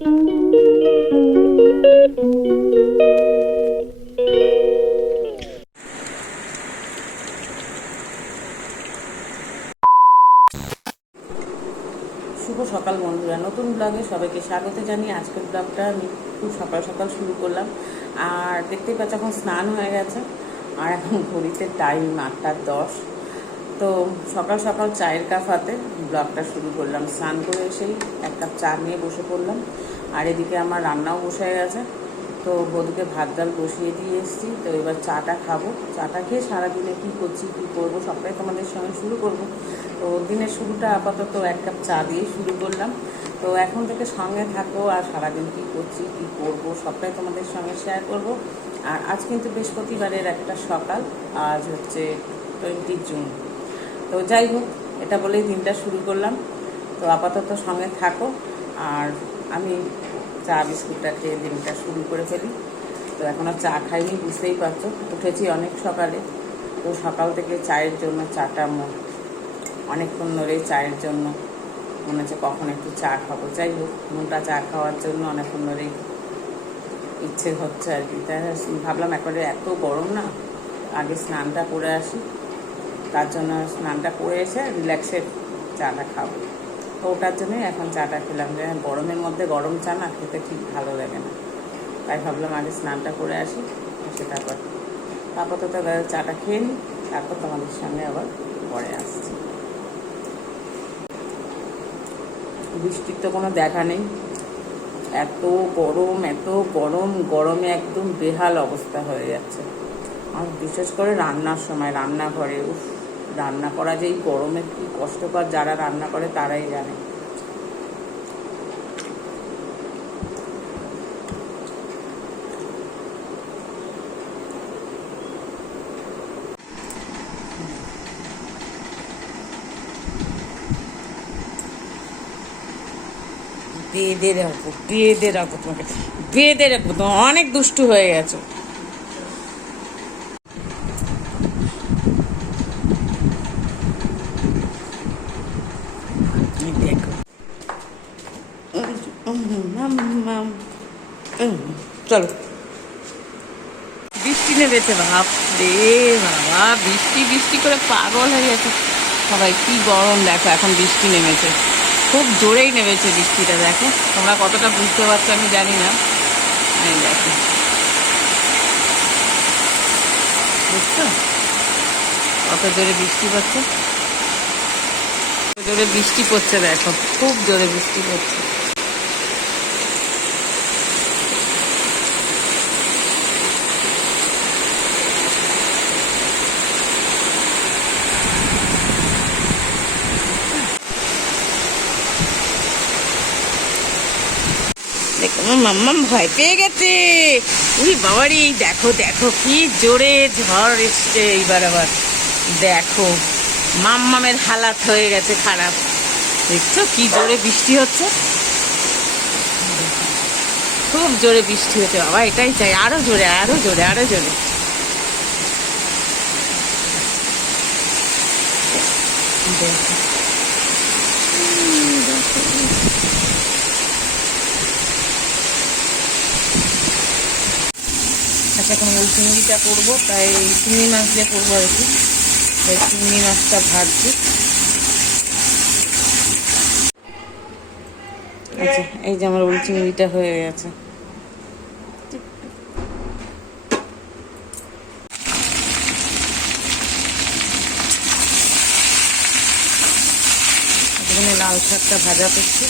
শুভ সকাল বন্ধুরা। নতুন ব্লগে সবাইকে স্বাগত জানিয়ে আজকের ব্লগটা আমি খুব সকাল সকাল শুরু করলাম। আর দেখতেই পাচ্ছ, এখন স্নান হয়ে গেছে। আর এখন ঘড়িতে টাইম আটটা দশ। তো সকাল সকাল চায়ের কাপ হাতে ব্লগটা শুরু করলাম। স্নান করে এসেই এক কাপ চা নিয়ে বসে পড়লাম। আর এদিকে আমার রান্নাও বসে গেছে। তো বধুকে ভাত, ডাল বসিয়ে দিয়ে এসেছি। তো এবার চাটা খাব। চাটা খেয়ে সারাদিনে কী করছি, কী করব, সবটাই তোমাদের সঙ্গে শুরু করব। তো দিনের শুরুটা আপাতত এক কাপ চা দিয়েই শুরু করলাম। তো এখন থেকে সঙ্গে থাকো আর সারাদিন কী করছি, কী করব, সবটাই তোমাদের সঙ্গে শেয়ার করব। আর আজ কিন্তু বৃহস্পতিবারের একটা সকাল, আজ হচ্ছে টোয়েন্টি জুন তো যাই হোক, এটা বলেই দিনটা শুরু করলাম। তো আপাতত সঙ্গে থাকো। আর আমি চা বিস্কুটটা খেয়ে দিনটা শুরু করে ফেলি। তো এখনও চা খাইনি, বুঝতেই পারছ। উঠেছি অনেক সকালে। তো সকাল থেকে চায়ের জন্য চাটা মন অনেকক্ষণ ধরে চায়ের জন্য। মনে হচ্ছে কখন একটু চা খাব। যাই হোক মনটা চা খাওয়ার জন্য অনেকক্ষণ ধরেই ইচ্ছে হচ্ছে আর কি। তাই ভাবলাম একবারে এত গরম না, আগে স্নানটা করে আসি। তার জন্য স্নানটা করে এসে রিল্যাক্সের চাটা খাব। তো ওটার জন্যই এখন চাটা খেলাম। যে গরমের মধ্যে গরম চা না খেতে ঠিক ভালো লাগে না। তাই ভাবলাম আগে স্নানটা করে আসি, সেটা পর। আপাতত চাটা খেয়ে নিই, তারপর তোমাদের সামনে আবার পরে আসছি। বৃষ্টির তো কোনো দেখা নেই। এত গরম এত গরম, গরমে একদম বেহাল অবস্থা হয়ে যাচ্ছে। আর বিশেষ করে রান্নার সময়, রান্নাঘরে, উফ। রান্না করা যে এই গরমে কি কষ্টকর যারা রান্না করে তারাই জানে। বেঁধে রাখব বেঁধে রাখব তোমাকে, বেঁধে রাখব তোমার অনেক দুষ্টু হয়ে গেছো এই দেখো চলো। বৃষ্টি নেমেছে বাপ রে বাবা, বৃষ্টি বৃষ্টি করে পাগল হয়ে গেছে। সবাই কি গরম, দেখো এখন বৃষ্টি নেমেছে। খুব জোরেই নেমেছে বৃষ্টিটা, দেখো। তোমরা কতটা বুঝতে পারছ আমি জানি না। দেখো। কত জোরে বৃষ্টি পড়ছে? জোরে বৃষ্টি পড়ছে, দেখো। খুব জোরে বৃষ্টি পড়ছে। দেখো আমার মাম্মাম ভয় পেয়ে গেছে। উই বাবারি, দেখো দেখো, কি জোরে ঝড় এসছে এইবার আবার। দেখো, মাম্মামের হালাত হয়ে গেছে খারাপ। দেখছ, কি জোরে বৃষ্টি হচ্ছে? খুব জোরে বৃষ্টি হচ্ছে, বাবা, এটাই চাই, আরও জোরে আরও জোরে আরও জোরে। দেখো উম, দেখো আচ্ছা এখন ওই চিংড়িটা করব তাই চিংড়ি মাছ দিয়ে করব আর কি। তাই চিংড়ি মাছটা ভাজছি। আচ্ছা এই যে আমার ওই চিংড়িটা হয়ে গেছে। লাল শাকটা ভাজা করছি।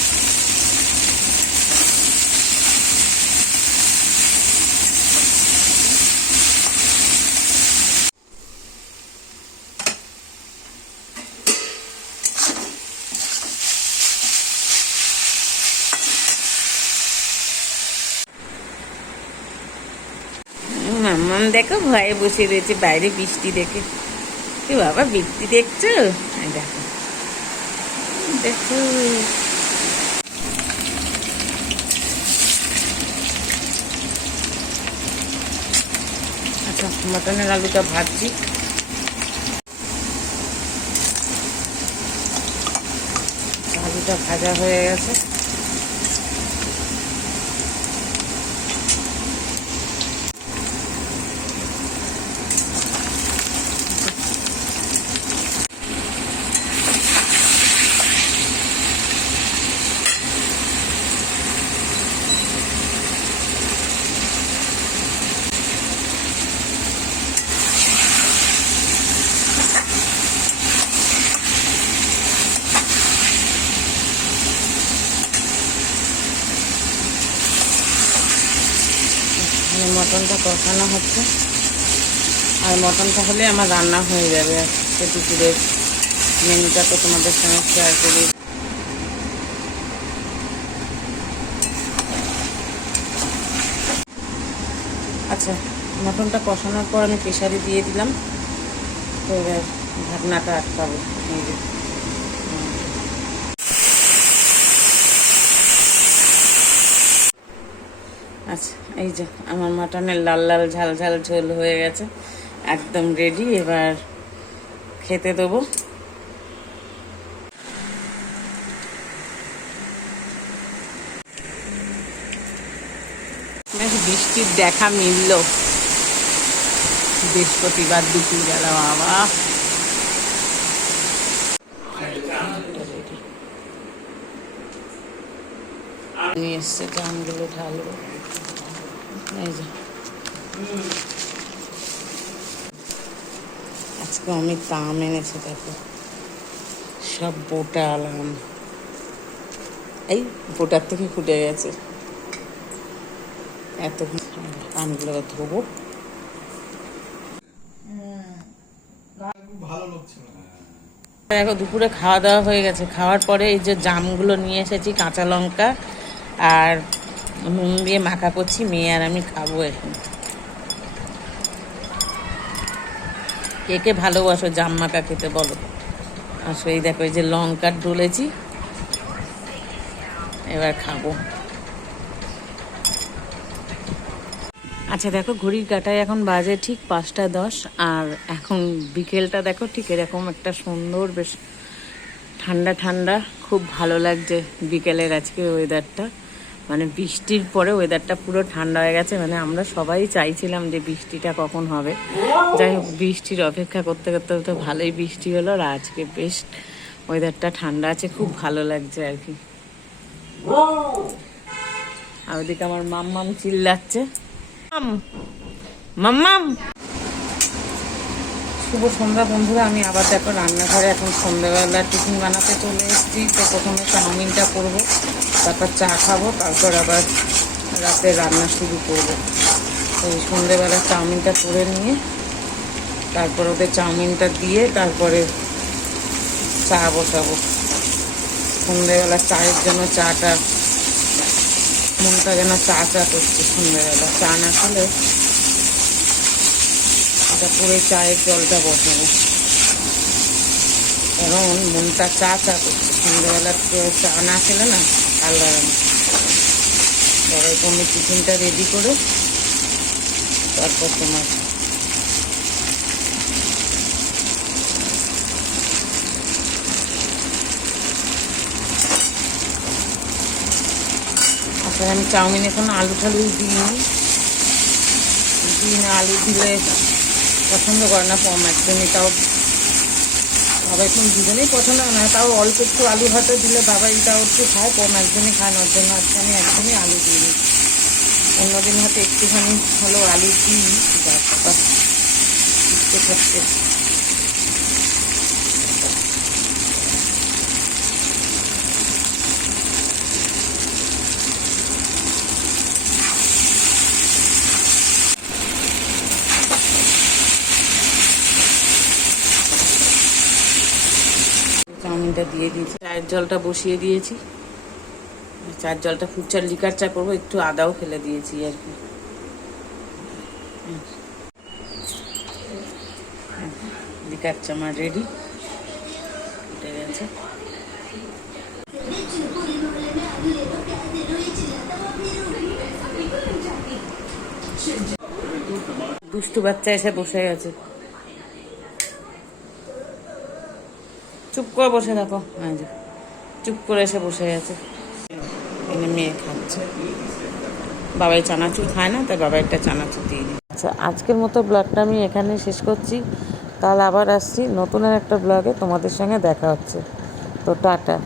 মাম্মাম দেখো ভয়ে বসে রয়েছে, বাইরে বৃষ্টি দেখে। এ বাবা, বৃষ্টি দেখছ? দেখো। দেখো। আচ্ছা মটনের আলুটা ভাজছি। আলুটা ভাজা হয়ে গেছে। এখানে মটনটা কষানো হচ্ছে। আর মটনটা হলে আমার রান্না হয়ে যাবে আজকে দুপুরের মেনুটা তো তোমাদের সঙ্গে শেয়ার করি। আচ্ছা মটনটা কষানোর পর আমি প্রেশারে দিয়ে দিলাম। তো এবার ঢাকনাটা আটকাবো। আচ্ছা এই যে আমার মাটনের লাল লাল ঝাল ঝাল ঝোল হয়ে গেছে। একদম রেডি এবার খেতে দেবো। বৃষ্টির দেখা মিলল। বৃহস্পতিবার দুপুর বেলা বাবা। নিয়ে এসছে এই যে। আজকে এনেছে, দেখো। সব এই বোটার থেকে ফুটে গেছে। ধোবো। দুপুরে খাওয়া দাওয়া হয়ে গেছে। খাওয়ার পরে এই যে জামগুলো নিয়ে এসেছি, কাঁচা লঙ্কা। আর নুন দিয়ে মাখা করছি, মেয়ে আর আমি খাব এখন। কে কে ভালোবাসো জাম মাখা খেতে বলো? আসো এই দেখো, এই যে লঙ্কা ডলেছি এবার খাব। আচ্ছা দেখো, ঘড়ির কাটায় এখন বাজে ঠিক পাঁচটা দশ, আর এখন বিকেলটা দেখো ঠিক এরকম একটা সুন্দর, বেশ ঠান্ডা ঠান্ডা, খুব ভালো লাগছে বিকেলের আজকে ওয়েদারটা মানে বৃষ্টির পরে ওয়েদারটা পুরো ঠান্ডা হয়ে গেছে মানে আমরা সবাই চাইছিলাম যে বৃষ্টিটা কখন হবে। যাই হোক, বৃষ্টির অপেক্ষা করতে করতে তো ভালোই বৃষ্টি হলো আর আজকে বেশ ওয়েদারটা ঠান্ডা আছে, খুব ভালো লাগছে আর কি। আর ওদিকে আমার মাম্মাম চিল্লাচ্ছে। মাম মাম্মাম! শুভ সন্ধ্যা বন্ধুরা, আমি আবার দেখো রান্নাঘরে এখন সন্ধ্যাবেলা টিফিন বানাতে চলে এসেছি। তো প্রথমে চাউমিনটা করব, তারপর চা খাব, তারপর আবার রাতে রান্না শুরু করব। তো এই সন্ধ্যেবেলা চাউমিনটা করে নিয়ে, তারপর ওদের চাউমিনটা দিয়ে তারপরে চা বসাবো। সন্ধ্যেবেলা চায়ের জন্য চাটা, মনটা যেন চা চা করছে সন্ধ্যেবেলা। চা না খেলে এটা পুরো চায়ের জলটা বসাবো। কারণ মনটা চা চা করছে। সন্ধ্যেবেলা চা না খেলে না না। এবার তুমি টিফিনটা রেডি করে তারপর তোমার আচ্ছা আমি চাউমিনে কোনো আলু টালু দিইনি দিই। না আলু দিলে পছন্দ করে না কম একদমই, তাও বাবা এখন দুজনেই পছন্দ করে না, তাও অল্প একটু আলু হয়তো দিলে বাবা এটাও একটু খায়, কম একদমই খায় না, ওর জন্য আজকে আমি একদমই আলু দিই অন্যদিন হয়তো একটুখানি হলো আলু দিই ব্যাপারটা চাউমিনটা দিয়ে দিয়েছি। চায়ের জলটা বসিয়ে দিয়েছি। চায়ের জলটা ফুটছে আর লিকার চা করব, একটু আদাও ফেলে দিয়েছি আর কি। লিকার চা আমার রেডি উঠে গেছে। দুষ্টু বাচ্চা এসে বসে গেছে চুপ করে বসে থাকো। চুপ করে এসে বসে গেছে এনে মেয়ে খাচ্ছে। বাবাই চানাচুর খায় না, তাই বাবা একটা চানাচুর দিয়ে দিই আচ্ছা আজকের মতো ব্লগটা আমি এখানে শেষ করছি। কাল আবার আসছি নতুন একটা ব্লগে তোমাদের সঙ্গে দেখা হচ্ছে। তো টাটা।